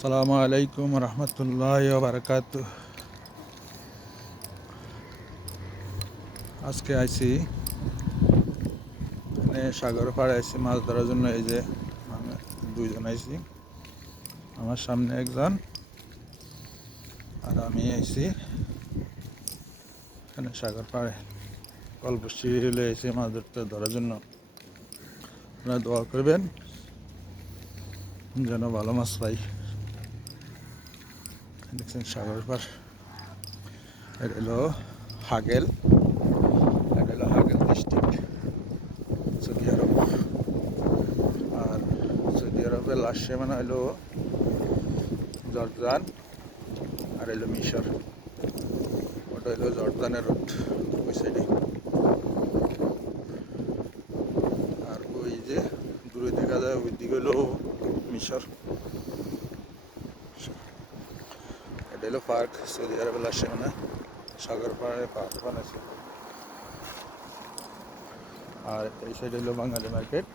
আসসালামু আলাইকুম রহমতুল্লাহ বারকাত। আজকে আইছি এখানে সাগর পাড়ে আইছি মাছ ধরার জন্য। এই যে আমি দুইজন আইছি, আমার সামনে একজন আর আমি আইছি এখানে সাগর পাড়ে কলবসি হলে এসে মাছ ধরার জন্য। আপনারা দোয়া করবেন যেন ভালো মাছ পাই। দেখছেন সাগর পাড়, এটা হলো হাগেল, এটা হলো হাগেল ডিস্ট্রিক্ট, সৌদি আরব। আর সৌদি আরবের লাস্ট সীমানা হলো জর্দান আর হলো মিশর। ওটা হলো জর্দানের রোড ওই সাইডে। আর ওই যে দূরে দেখা যায় ওই দিকে হলো মিশর। এটা হলো পার্ক, সৌদি আরবের লাস্ট সীমানা সাগর পাড়ে পার্ক বানাইছে। আর এই সাইডে হলো বাঙালি মার্কেট।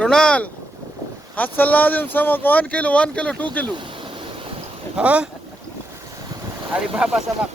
Ronald, حصل لازم سمك 1 كيلو 1 كيلو 2 كيلو. ها؟ Alibaba sama